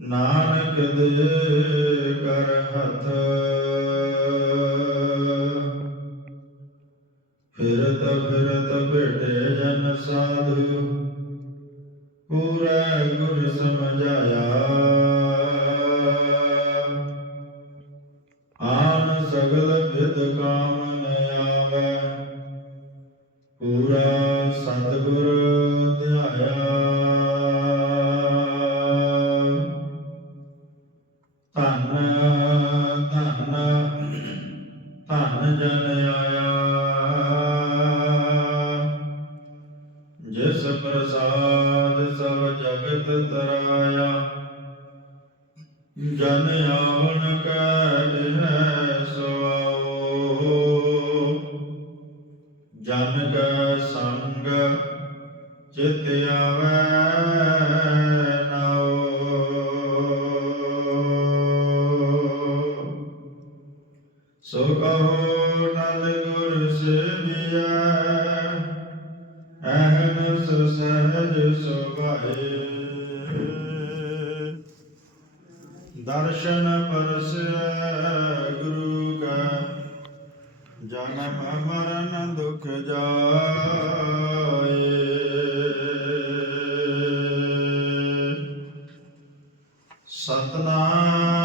ਨਾਨਕ ਦੇ ਕਰ ਹੱਥ। ਫਿਰਤ ਫਿਰਤ ਭੇਟੇ ਜਨ ਸਾਧੂ। ਪੂਰਾ ਗੁਰ ਸਮਝਾਇਆ ਪ੍ਰਸਾਦ ਸਭ ਜਗਤ ਤਰਾਇਆ। ਜਨ ਸੁਭਾਏ ਦਰਸ਼ਨ ਪਰਸੈ ਗੁਰੂ ਕਾ ਜਨਮ ਮਰਨ ਦੁਖ ਜਾਏ। ਸਤਨਾਮ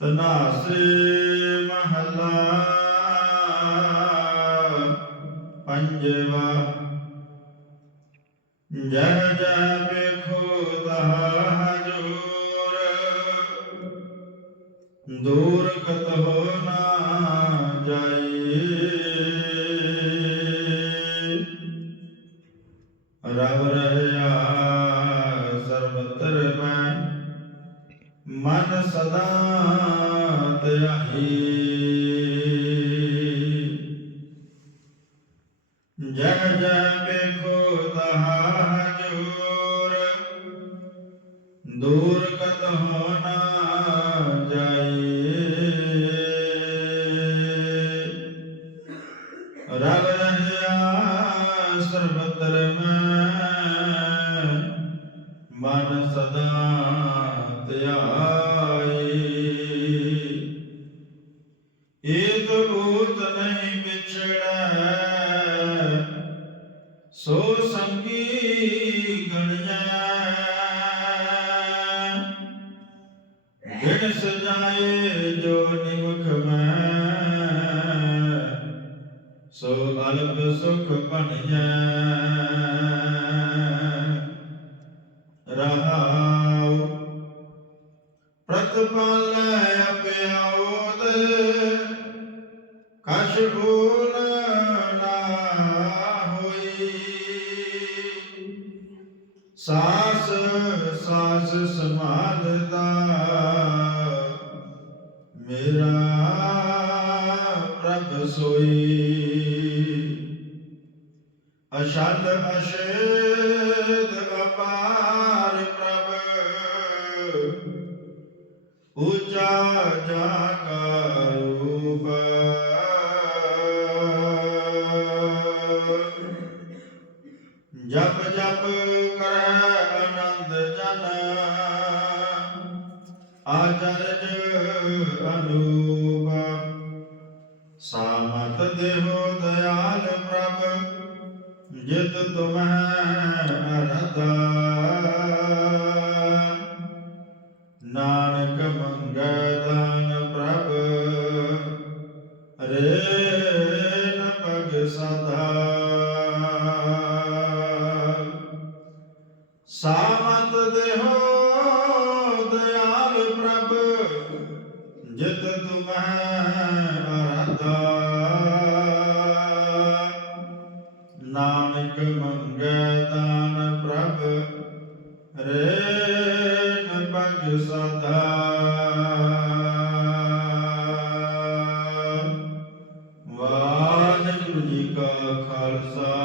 ਤਨਾਸੇ ਮਹਲਾ ਪੰਜਵਾ ਜਹ ਜਹ ਵੇਖੋ ਤਹ ਹਜੂਰ ਦੂਰ ਕਤ ਹੋ ਨਾ ਰਬ ਰਹਿਆ ਸਰਬਤਰ ਮੈਂ ਮਨ ਸਦਾ ਧਿਆਈ ਜਹ ਮਨ ਸਦਾ ਧਿਆਈ ਏਕ ਭੂਤ ਨਹੀਂ ਵਿਛੜੈ, ਸੋ ਸੰਗੀ ਗਣਿਆ ਬਿਨ ਸਜਾਏ ਜੋ ਨਿਮਖ ਮੈਂ, ਸੋ ਅਲਪ ਸੁਖ ਬਣਿਆ ਪ੍ਰਤਪਾਲੈ ਅਪਿਆਉਦ ਕਛ ਓਲ ਨਾ ਹੋਈ। ਸਾਸ ਸਾਸ ਸਮਾਲਦਾ ਮੇਰਾ ਪ੍ਰਭ ਸੋਈ। ਅਸ਼ਲ ਅਸ਼ੇਦ ਅਪਾਰ ਉੱਚਾ ਜਾ ਕਾ ਰੂਪ। ਜਪ ਜਪ ਕਰੈ ਆਨੰਦ ਜਨ, ਆਚਰਜ ਅਨੂਪ। ਸਾਮਤ ਦੇਹੋ ਦਇਆਲ ਪ੍ਰਭ, ਜਿਤ ਤੁਮਹਿ ਅਰਦਾ ਨਾਨਕ ਮੰਗੈ ਦਾਨ ਪ੍ਰਭ ਰੇਨ ਪਗ ਸਦਾ। ਵਾਹਿਗੁਰੂ ਜੀ ਕਾ ਖਾਲਸਾ।